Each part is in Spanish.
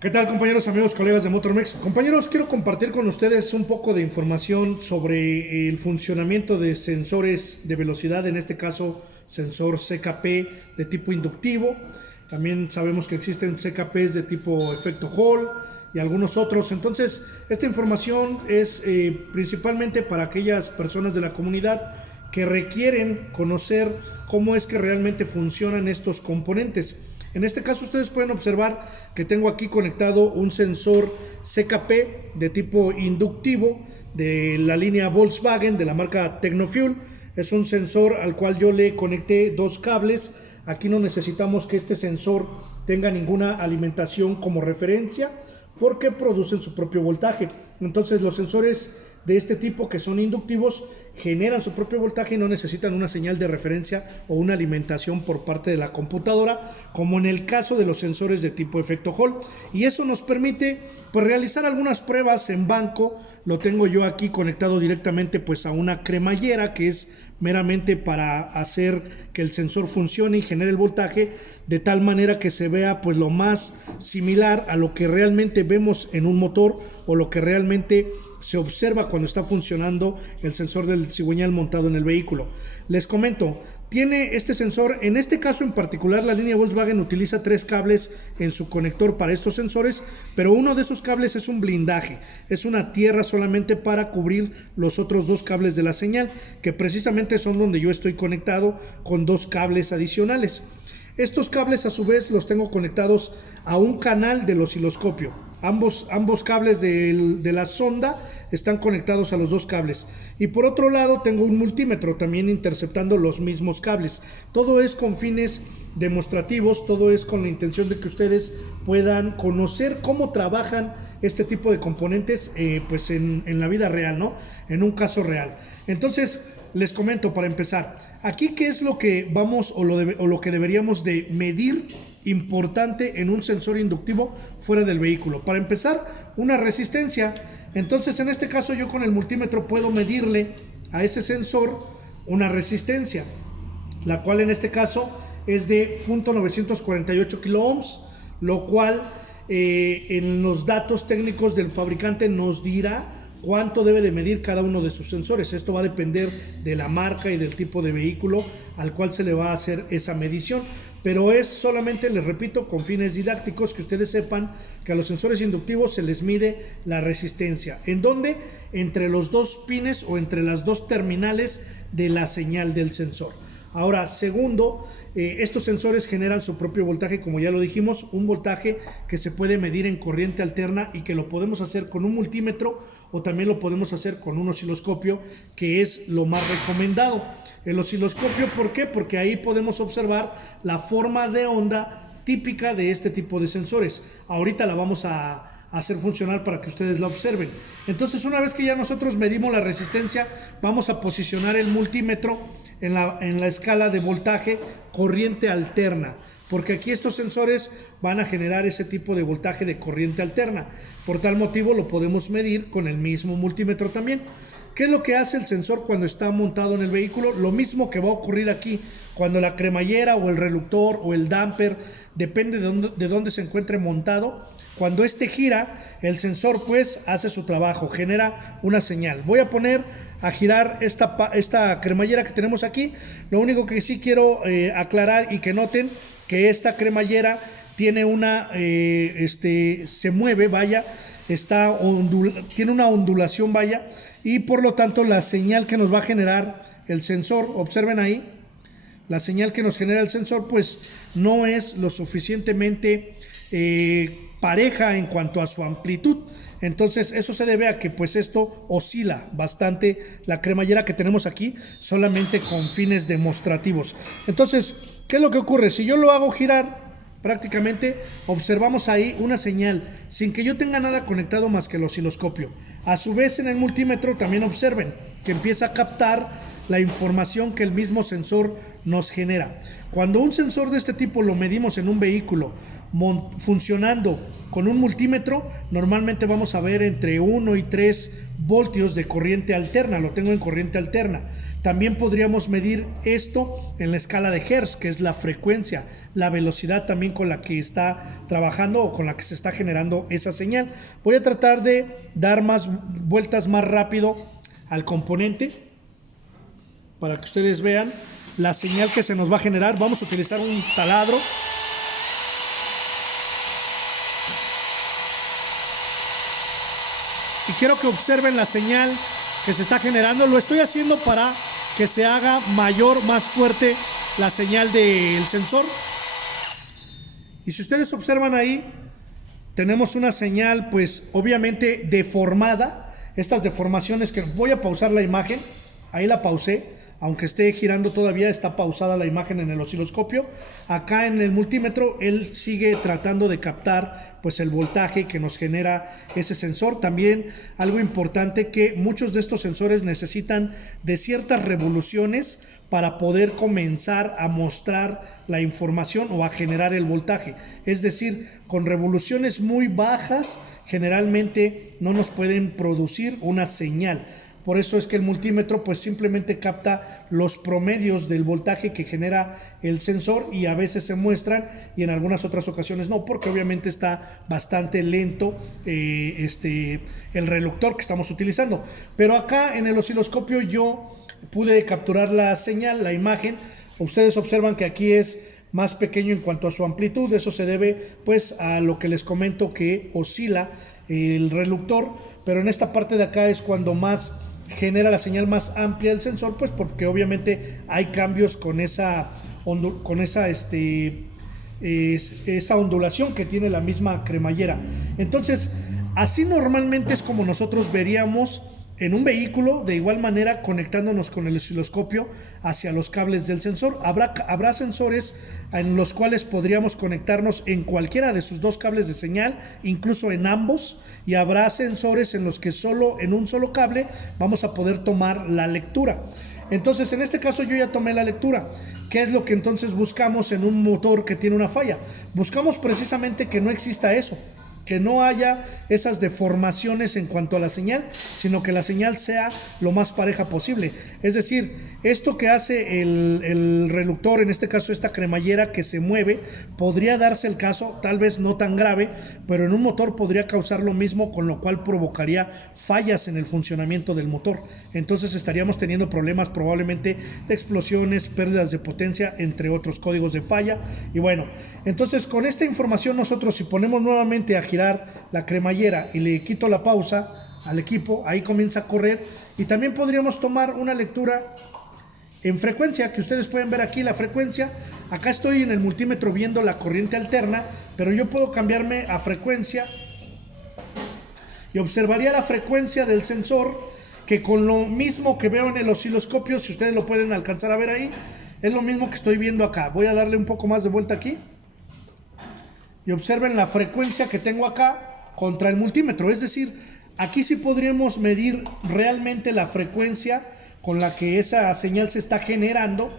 ¿Qué tal, compañeros, amigos, colegas de Motormex? Compañeros, quiero compartir con ustedes un poco de información sobre el funcionamiento de sensores de velocidad, en este caso sensor CKP de tipo inductivo. También sabemos que existen CKPs de tipo efecto Hall y algunos otros. Entonces, esta información es principalmente para aquellas personas de la comunidad que requieren conocer cómo es que realmente funcionan estos componentes. En este caso ustedes pueden observar que tengo aquí conectado un sensor CKP de tipo inductivo de la línea Volkswagen de la marca Tecnofuel. Es un sensor al cual yo le conecté dos cables. Aquí no necesitamos que este sensor tenga ninguna alimentación como referencia porque producen su propio voltaje. Entonces los sensores de este tipo que son inductivos generan su propio voltaje y no necesitan una señal de referencia o una alimentación por parte de la computadora, como en el caso de los sensores de tipo efecto Hall. Y eso nos permite pues realizar algunas pruebas en banco. Lo tengo yo aquí conectado directamente pues a una cremallera que es meramente para hacer que el sensor funcione y genere el voltaje de tal manera que se vea pues lo más similar a lo que realmente vemos en un motor o lo que realmente se observa cuando está funcionando el sensor del cigüeñal montado en el vehículo. Les comento, tiene este sensor, en este caso en particular la línea Volkswagen utiliza 3 cables en su conector para estos sensores, pero uno de esos cables es un blindaje, es una tierra solamente para cubrir los otros 2 cables de la señal, que precisamente son donde yo estoy conectado con 2 cables adicionales. Estos cables a su vez los tengo conectados a un canal del osciloscopio. Ambos cables de la sonda están conectados a los 2 cables. Y por otro lado tengo un multímetro también interceptando los mismos cables. Todo es con fines demostrativos, todo es con la intención de que ustedes puedan conocer cómo trabajan este tipo de componentes pues en la vida real, ¿no? En un caso real. Entonces, les comento para empezar, aquí qué es lo que vamos o lo que deberíamos de medir importante en un sensor inductivo fuera del vehículo. Para empezar, una resistencia. Entonces en este caso yo con el multímetro puedo medirle a ese sensor una resistencia, la cual en este caso es de 0.948 kilo ohms, lo cual en los datos técnicos del fabricante nos dirá cuánto debe de medir cada uno de sus sensores. Esto va a depender de la marca y del tipo de vehículo al cual se le va a hacer esa medición, pero es solamente, les repito, con fines didácticos, que ustedes sepan que a los sensores inductivos se les mide la resistencia. ¿En dónde? Entre los 2 pines o entre las 2 terminales de la señal del sensor. Ahora, segundo, estos sensores generan su propio voltaje, como ya lo dijimos, un voltaje que se puede medir en corriente alterna y que lo podemos hacer con un multímetro o también lo podemos hacer con un osciloscopio, que es lo más recomendado. El osciloscopio, ¿por qué? Porque ahí podemos observar la forma de onda típica de este tipo de sensores. Ahorita la vamos a hacer funcionar para que ustedes la observen. Entonces, una vez que ya nosotros medimos la resistencia, vamos a posicionar el multímetro en la escala de voltaje corriente alterna, porque aquí estos sensores van a generar ese tipo de voltaje de corriente alterna. Por tal motivo lo podemos medir con el mismo multímetro también. ¿Qué es lo que hace el sensor cuando está montado en el vehículo? Lo mismo que va a ocurrir aquí, cuando la cremallera o el reductor o el damper, depende de dónde se encuentre montado. Cuando este gira, el sensor pues hace su trabajo, genera una señal. Voy a poner a girar esta cremallera que tenemos aquí. Lo único que sí quiero aclarar y que noten que esta cremallera tiene se mueve, vaya, tiene una ondulación, vaya, y por lo tanto la señal que nos va a generar el sensor, observen ahí, la señal que nos genera el sensor pues no es lo suficientemente pareja en cuanto a su amplitud. Entonces eso se debe a que pues esto oscila bastante la cremallera que tenemos aquí, solamente con fines demostrativos. Entonces, ¿qué es lo que ocurre? Si yo lo hago girar, prácticamente observamos ahí una señal sin que yo tenga nada conectado más que el osciloscopio. A su vez, en el multímetro también observen que empieza a captar la información que el mismo sensor nos genera. Cuando un sensor de este tipo lo medimos en un vehículo funcionando con un multímetro, normalmente vamos a ver entre 1 y 3 voltios de corriente alterna, lo tengo en corriente alterna. También podríamos medir esto en la escala de Hertz, que es la frecuencia, la velocidad también con la que está trabajando o con la que se está generando esa señal. Voy a tratar de dar más vueltas más rápido al componente para que ustedes vean la señal que se nos va a generar. Vamos a utilizar un taladro. Y quiero que observen la señal que se está generando. Lo estoy haciendo para que se haga mayor, más fuerte la señal del sensor. Y si ustedes observan ahí, tenemos una señal pues obviamente deformada. Estas deformaciones que voy a pausar la imagen. Ahí la pausé. Aunque esté girando todavía, está pausada la imagen en el osciloscopio. Acá en el multímetro, él sigue tratando de captar pues el voltaje que nos genera ese sensor. También algo importante, que muchos de estos sensores necesitan de ciertas revoluciones para poder comenzar a mostrar la información o a generar el voltaje. Es decir, con revoluciones muy bajas generalmente no nos pueden producir una señal. Por eso es que el multímetro pues simplemente capta los promedios del voltaje que genera el sensor, y a veces se muestran y en algunas otras ocasiones no, porque obviamente está bastante lento el reductor que estamos utilizando. Pero acá en el osciloscopio yo pude capturar la señal, la imagen. Ustedes observan que aquí es más pequeño en cuanto a su amplitud. Eso se debe pues a lo que les comento, que oscila el reductor, pero en esta parte de acá es cuando más genera la señal más amplia del sensor, pues porque obviamente hay cambios con esa ondulación que tiene la misma cremallera. Entonces, así normalmente es como nosotros veríamos en un vehículo, de igual manera conectándonos con el osciloscopio hacia los cables del sensor. Habrá sensores en los cuales podríamos conectarnos en cualquiera de sus dos cables de señal, incluso en ambos, y habrá sensores en los que solo en un solo cable vamos a poder tomar la lectura. Entonces, en este caso yo ya tomé la lectura. ¿Qué es lo que entonces buscamos en un motor que tiene una falla? Buscamos precisamente que no exista eso, que no haya esas deformaciones en cuanto a la señal, sino que la señal sea lo más pareja posible. Es decir, esto que hace el reductor, en este caso esta cremallera que se mueve, podría darse el caso, tal vez no tan grave, pero en un motor podría causar lo mismo, con lo cual provocaría fallas en el funcionamiento del motor. Entonces estaríamos teniendo problemas probablemente de explosiones, pérdidas de potencia, entre otros códigos de falla. Y bueno, entonces con esta información nosotros, si ponemos nuevamente a girar la cremallera y le quito la pausa al equipo, ahí comienza a correr, y también podríamos tomar una lectura en frecuencia, que ustedes pueden ver aquí la frecuencia. Acá estoy en el multímetro viendo la corriente alterna, pero yo puedo cambiarme a frecuencia y observaría la frecuencia del sensor, que con lo mismo que veo en el osciloscopio, si ustedes lo pueden alcanzar a ver ahí, es lo mismo que estoy viendo acá. Voy a darle un poco más de vuelta aquí y observen la frecuencia que tengo acá contra el multímetro. Es decir, aquí sí podríamos medir realmente la frecuencia con la que esa señal se está generando,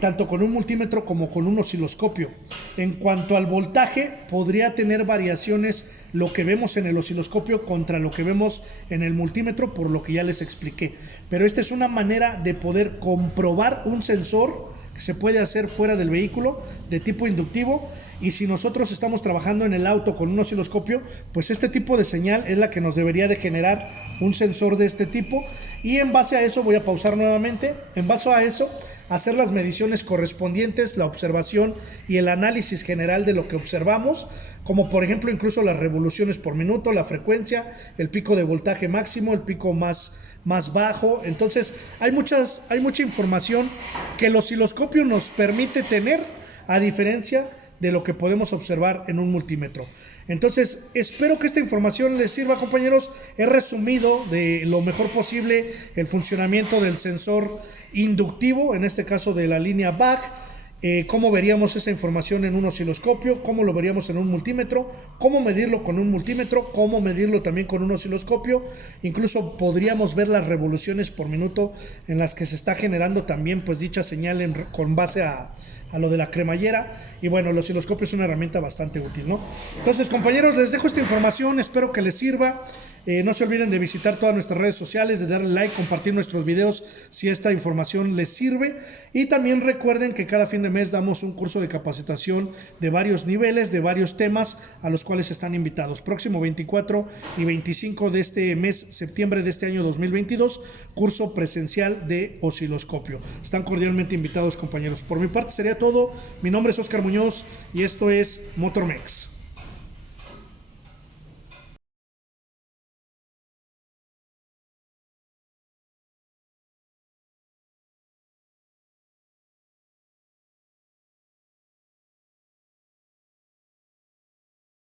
tanto con un multímetro como con un osciloscopio. En cuanto al voltaje, podría tener variaciones lo que vemos en el osciloscopio contra lo que vemos en el multímetro, por lo que ya les expliqué. Pero esta es una manera de poder comprobar un sensor que se puede hacer fuera del vehículo, de tipo inductivo. Y si nosotros estamos trabajando en el auto con un osciloscopio, pues este tipo de señal es la que nos debería de generar un sensor de este tipo. Y en base a eso, voy a pausar nuevamente, en base a eso, hacer las mediciones correspondientes, la observación y el análisis general de lo que observamos, como por ejemplo incluso las revoluciones por minuto, la frecuencia, el pico de voltaje máximo, el pico más bajo. Entonces hay mucha información que el osciloscopio nos permite tener, a diferencia de lo que podemos observar en un multímetro. Entonces, espero que esta información les sirva, compañeros. He resumido de lo mejor posible el funcionamiento del sensor inductivo, en este caso de la línea BAG. cómo veríamos esa información en un osciloscopio, cómo lo veríamos en un multímetro, cómo medirlo con un multímetro, cómo medirlo también con un osciloscopio. Incluso podríamos ver las revoluciones por minuto en las que se está generando también pues dicha señal con base a lo de la cremallera. Y bueno, el osciloscopio es una herramienta bastante útil, ¿no? Entonces, compañeros, les dejo esta información, espero que les sirva. No se olviden de visitar todas nuestras redes sociales, de darle like, compartir nuestros videos si esta información les sirve. Y también recuerden que cada fin de mes damos un curso de capacitación de varios niveles, de varios temas a los cuales están invitados. Próximo 24 y 25 de este mes, septiembre de este año 2022, curso presencial de osciloscopio. Están cordialmente invitados, compañeros. Por mi parte sería todo. Mi nombre es Oscar Muñoz y esto es Motormex.